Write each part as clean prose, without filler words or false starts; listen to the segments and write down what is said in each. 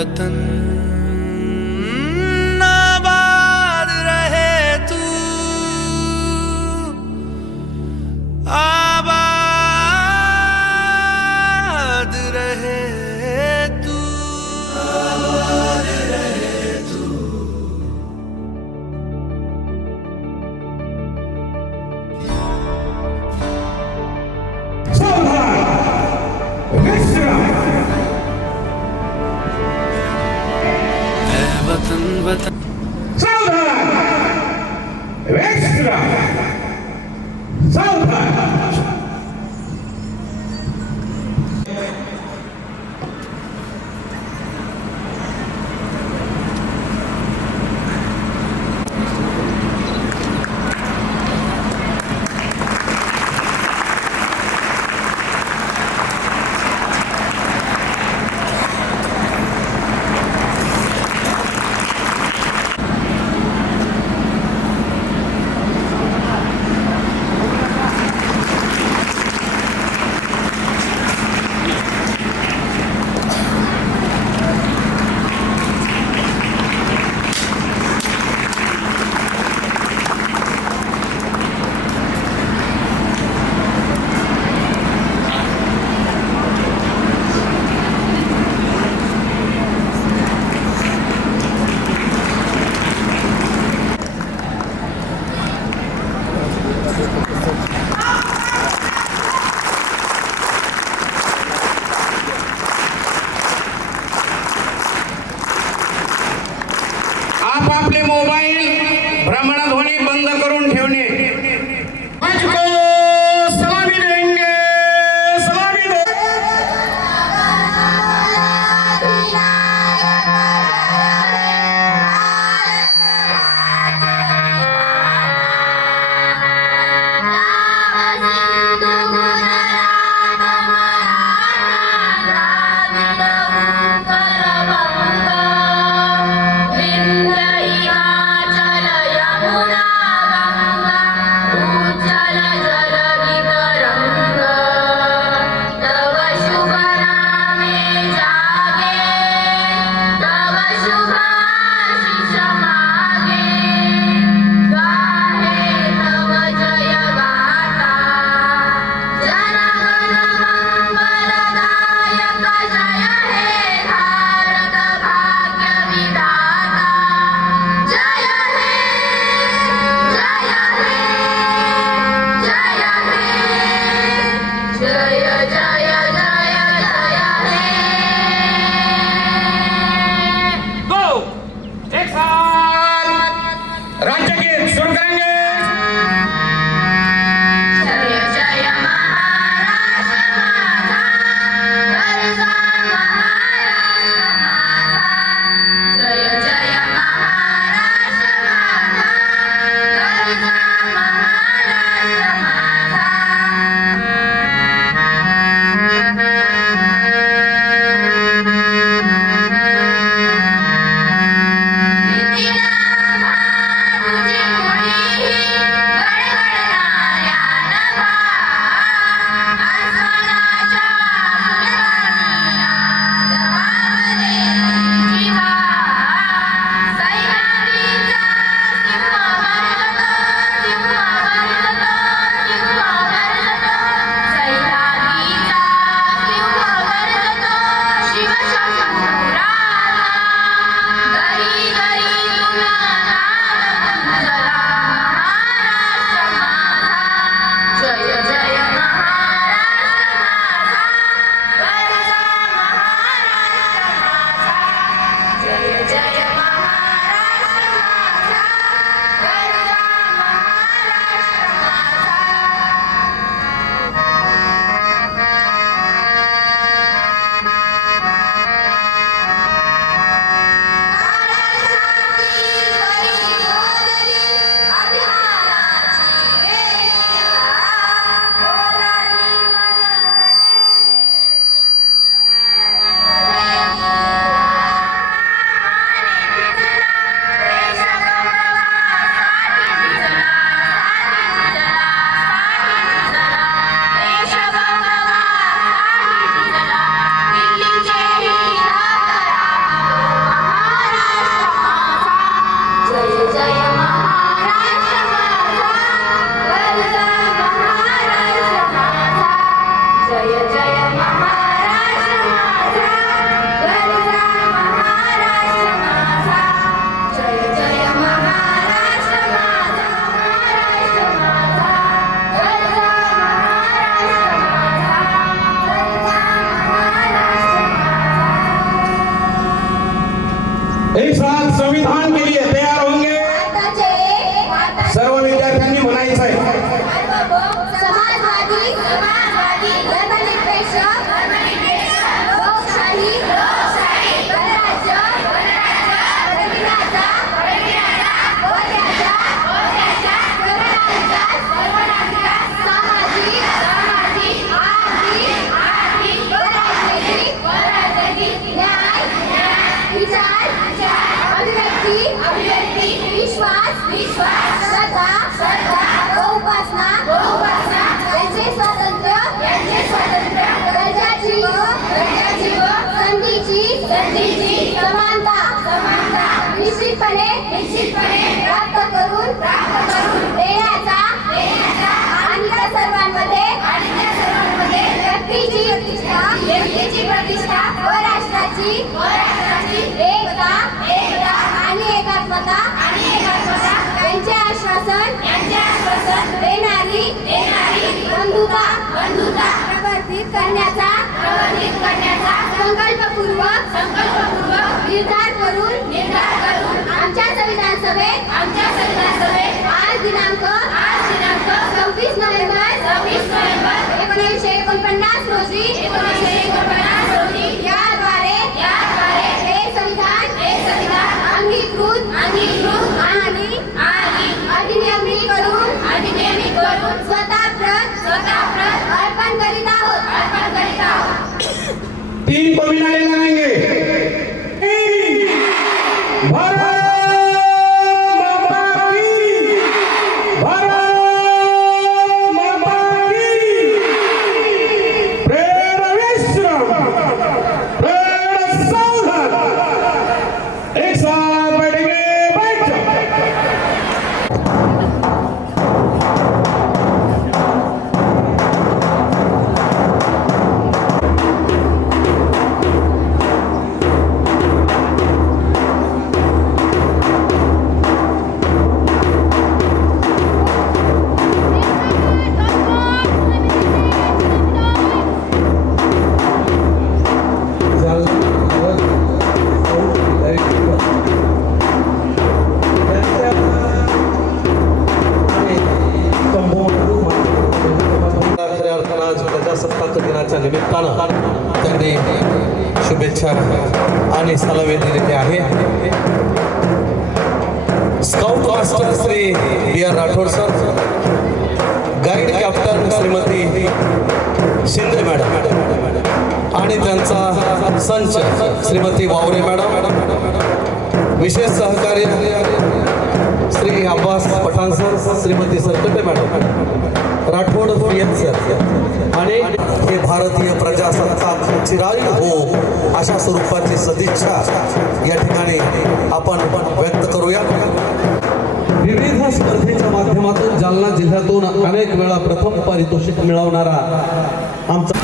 वतन आबाद रहे तू, आबाद रहे तू, आबाद रहे तू। वतन वतन आपले मोबाईल भ्रमणध्वनी बंद करून ठेवणे। सलामी देंगे, सलामी तुझी मुळी निश्चितपणे प्राप्त करून देण्याचा आणि त्या सर्वांमध्ये व्यक्तीची प्रतिष्ठा व राष्ट्राची एकता आणि एकात्मता यांचे आश्वासन देणारी बंधुता प्रवर्तित करण्याचा संकल्पपूर्वक निर्धार करून आमच्या संविधान सभेत आज दिनांक 26 नोव्हेंबर 1949 रोजी याद्वारे हे संविधान अंगीकृत आणि अधिनियमित करून स्वतः अर्पण करीत आहोत. 3 को मिलाने लगाएंगे. भारत माता की, भारत माता की. प्रेर विश्राम, प्रेर सावधान. एक साथ बैठेंगे, बैठ जाओ. खऱ्या अर्थानं आज प्रजासत्ताक दिनाच्या निमित्तानं त्यांनी शुभेच्छा आणि सलामी दिलेली आहे. Scout master Shri B.R. Rathod sir, guide captain Shrimati Shinde madam आणि त्यांचा संच श्रीमती वावरे मॅडम, विशेष सहकार्य Shri Abbas Pathan sir, Shrimati Sarkate madam, Rathod PM sir आणि हे भारतीय प्रजासत्ताक चिरायू हो अशा स्वरूपाची सदिच्छा या ठिकाणी आपण व्यक्त करूया. विविध स्पर्धेच्या माध्यमातून जालना जिल्ह्यातून अनेक वेळा प्रथम पारितोषिक मिळवणारा आमचा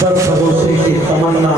सर्वश्री की तमन्ना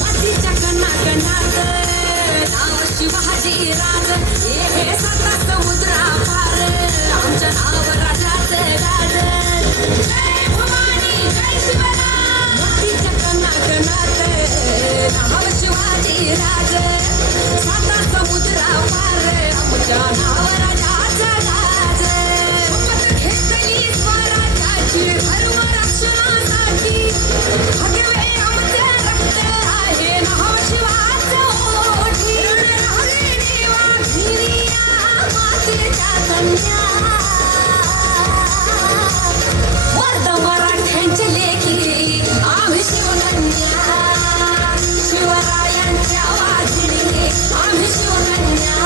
मातीच्या कणाकणात नाव शिवाजी राज हे साता समुद्रा पार आमच्या नाव राजाचे राज जय भवानी जय शिवराय मातीच्या कणाकणात नाव शिवाजी राज साता समुद्रा पार आमच्या नाव राजाचे राज शपथ घेतली स्वराज्याची धर्म रक्षणासाठी भगवे आमचे रक्त आहे नाव शिवाचं ओठी रण राहुरी देवा धिरिया मातीच्या कन्या वर्ध मराठ्यांचे लेखी आम्ही शिवकन्या शिवरायांच्या वाघिणी आम्ही शिवकन्या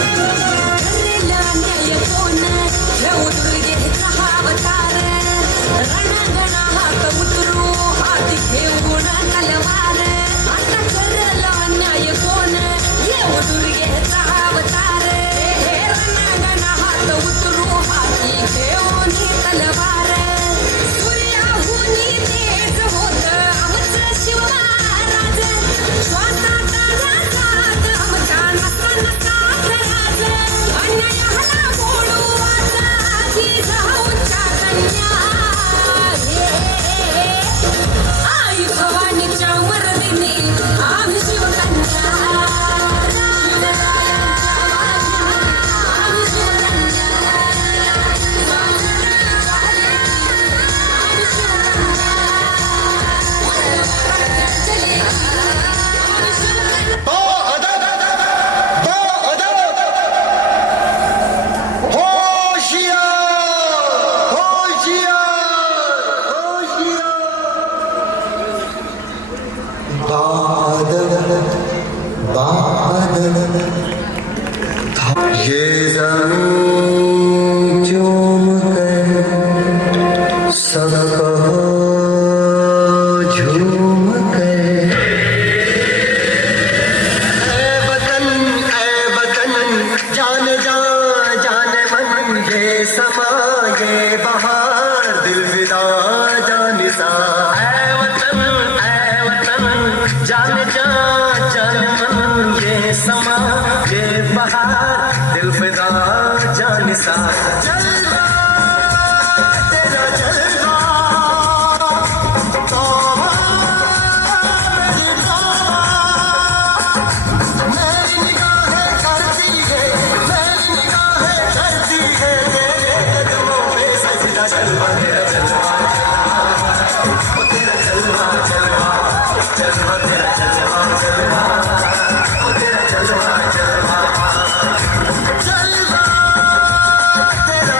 करेल अन्याय कोण घेऊ दुर्गेचा अवतार रणगणा हात उतरू हाती घेऊन तलवार आता करेल अन्याय कोण घेऊ दुर्गेचा अवतार हे रणगणा हात उतरू हाती घेऊन तलवार सूर्याहुनी तेज होत आमचं शिव महाराज श्वासाचा जातात आमच्या नसा राज अन्यायाला बोलू वाचा जिजाऊच्या कन्या आई भवानीच्या मर्दिनी आम्ही शिवकन्या शिवरायांच्या वाघिणी आम्ही शिवकन्या आम्ही शिवकन्या मराठ्यांचे लेकी आम्ही शिवकन्या ये ज़मीं चूम कर सब कहो झूम कर ऐ वतन जान जा जान मन ये समा ये बहार दिल फिदा जानिसा ऐ वतन जान जा जान मन ये समा ये बहार दिल फिदा जानिसा जलवा तेरा जलवा तौबा मेरी तौबा मेरी निगाहें करती है मेरी निगाहें करती है तेरे कदमों पे सजदा जलवा तेरा जलवा ओ तेरा जलवा जलवा जलवा तेरा जलवा जलवा ओ तेरा जलवा जलवा जलवा तेरा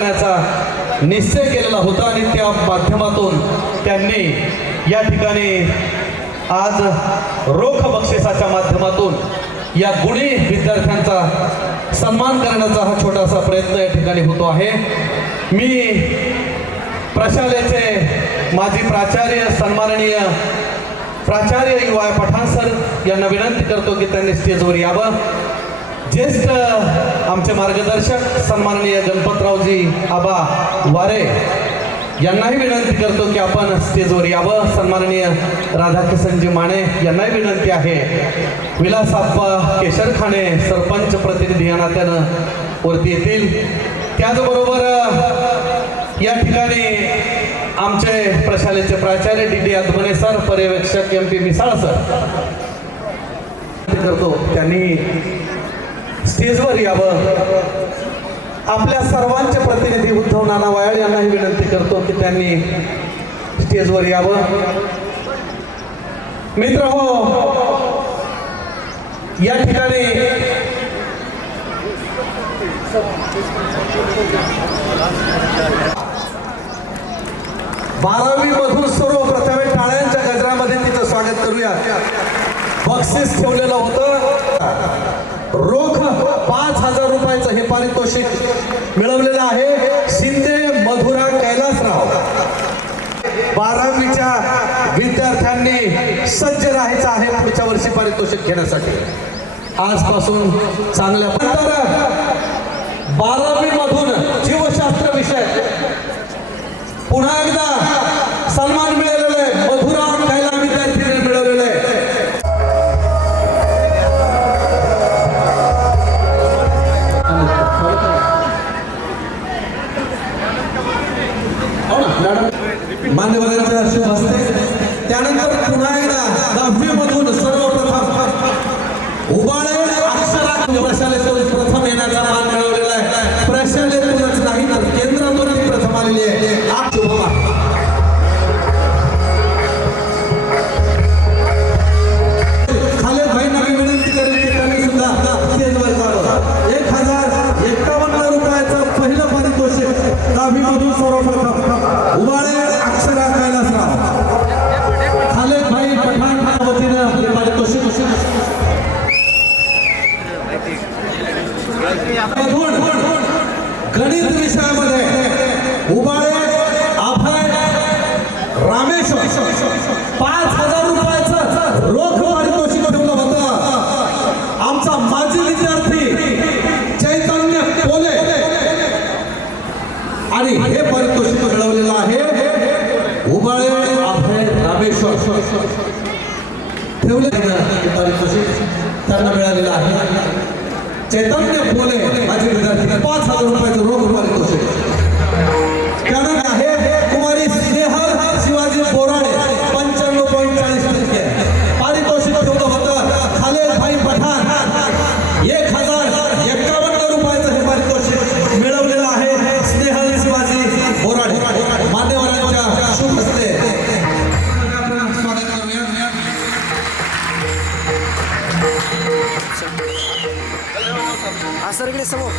करण्याचा निश्चय केलेला होता आणि त्या माध्यमातून त्यांनी या ठिकाणी आज रोख बक्षिसाच्या माध्यमातून या गुणी विद्यार्थ्यांचा सन्मान करण्याचा हा छोटासा प्रयत्न या ठिकाणी होतो आहे. मी प्रशालेचे माजी प्राचार्य सन्माननीय प्राचार्य युवा पठाण सर यांना विनंती करतो की त्यांनी स्टेजवर यावं. ज्येष्ठ आमचे मार्गदर्शक सन्माननीय गणपतरावजी आबा वारे यांनाही विनंती करतो की आपण स्टेजवर यावं. सन्माननीय राधाकिशनजी माने यांनाही विनंती आहे. विलासप्पा केशरखाने सरपंच प्रतिनिधी या नात्यानं वरती येतील. त्याचबरोबर या ठिकाणी आमचे प्रशालेचे प्राचार्य डी अदबने सर, पर्यवेक्षक MP मिसाळ सर करतो त्यांनी स्टेजवर यावं. आपल्या सर्वांचे प्रतिनिधी उद्धव नाना वायाळ यांनाही विनंती करतो की त्यांनी स्टेजवर यावं. मित्र हो, या ठिकाणी बारावी मधून सर्वप्रथम टाळ्यांच्या गजरामध्ये तिचं स्वागत करूया. बक्षीस ठेवलेलं होतं रोख 5,000 रुपयाचं हे पारितोषिक मिळवलेलं आहे. शिंदे मधुरा कैलासराव. 12वीच्या विद्यार्थ्यांनी सज्ज राहायचं आहे पुढच्या वर्षी पारितोषिक घेण्यासाठी. आजपासून चांगल्या 12वी मधून जीवशास्त्र विषय पुन्हा एकदा सन्मान मिळालेला आहे. मधुरा कैला विद्यार्थीने मिळवलेलं आहे. मान्यवरांच्या शुभ हस्ते. त्यानंतर पुन्हा एकदा 10वी मधून सर्वप्रथम उबाळे अक्षरा प्रशालेतून प्रथम येण्याचा मान मिळवलेला आहे. प्रशालेतूनच नाही तर केंद्रातूनही प्रथम आलेली आहे. खालीद भाईंना मी विनंती करेन की त्यांनी सुद्धा स्टेजवर जावं. 1,051 रुपयाचं पहिलं पारितोषिक 10वी मधून सर्वप्रथम उबाळे अक्षरा कैलासराव. खालीद भाई पठाण वतीनं हे पारितोषिक गणित विषयामध्ये उबाळे अभय रामेश्वर 5,000 रुपयाचं रोख पारितोषिक ठेवलं होतं. आमचा माजी विद्यार्थी चैतन्य कोले आणि हे पारितोषिक मिळवलेलं आहे उबाळे अभय रामेश्वर ठेवले पारितोषिक त्यांना मिळालेलं आहे. चैतन्य कोले माजी विद्यार्थी 5,000 रुपयाचं रोख पारितोषिक. त्यानंतर आहे कुमारी स्नेहल शिवाजी बोराडे 95.40% पारितोषिक ठेवलं होतं. खालीद भाई पठाण 1,051 रुपयाचं हे पारितोषिक मिळवलेलं आहे. स्नेहल शिवाजी बोराडे मान्यवरांच्या शुभ हस्ते स्वागत करूया.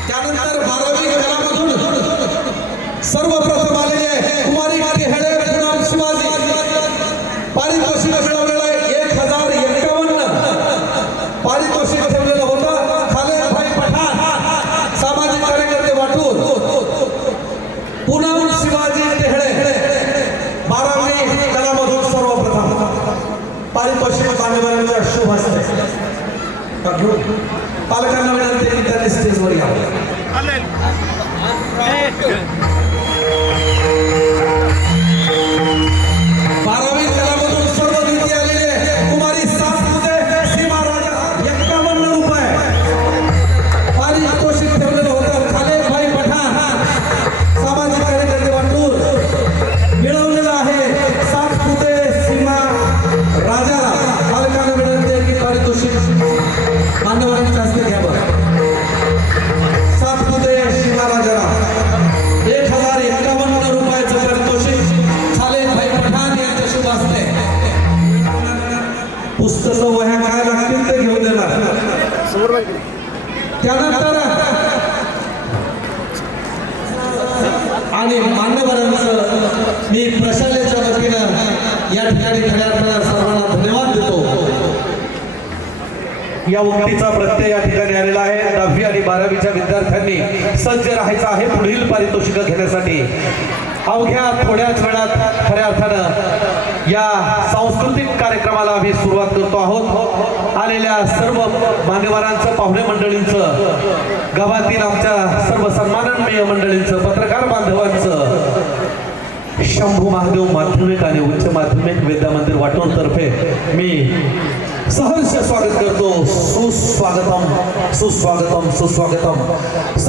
त्यानंतर 12वी कलामधून सर्वप्रथम आलेली आहे कुमारी टेहळे पूनम शिवाजी. पारितोषिक मिळवलेलं आहे 1,051. पारितोषिक ठेवलेलं होतं. खालीद भाई पठाण सामाजिक कार्यकर्ते वाटून पूनम शिवाजी टेहळे 12वी कलामधून सर्वप्रथम पारितोषिक मान्यवरांच्या शुभ हस्ते. पालकांना विनंती की त्यांनी स्टेजवर यावं. बारावी कलामधून सर्व द्वितीय आलेले कुमारी सातपुते सीमा राजा 51 रुपये पारितोषिक ठेवलेलं होतं. खालीद भाई पठाण सामाजिक कार्यकर्ते वाटून मिळवलेलं आहे. सातपुते सीमा राजाला पालकांना विनंती आहे की पारितोषिक मान्यवरांच्या हस्ते घ्यावं. सातपुते सीमा राजाला 1,051 रुपयाचं पारितोषिक खालीद भाई पठाण यांच्या शुभ हस्ते. पुस्तकं वह्या काय लागतील ते घेऊन देणार. त्यानंतर आणि मान्यवरांचं मी प्रशालेच्या वतीनं या ठिकाणी खऱ्या अर्थानं सर्वांना धन्यवाद देतो. या उक्तीचा प्रत्यय या ठिकाणी आलेला आहे. 10वी आणि 12वीच्या विद्यार्थ्यांनी सज्ज राहायचं आहे पुढील पारितोषिक घेण्यासाठी. अवघ्या थोड्याच वेळात खऱ्या अर्थानं या सांस्कृतिक कार्यक्रमाला आम्ही सुरुवात करतो आहोत. आलेल्या सर्व मान्यवरांचं, पाहुणे मंडळींचं, गावातील आमच्या सर्व सन्माननीय मंडळींचं, पत्रकार बांधवांचं, शंभू महादेव माध्यमिक आणि उच्च माध्यमिक विद्या मंदिर वाटोळ तर्फे मी सहर्ष स्वागत करतो. सुस्वागतम सुस्वागतम सुस्वागतम.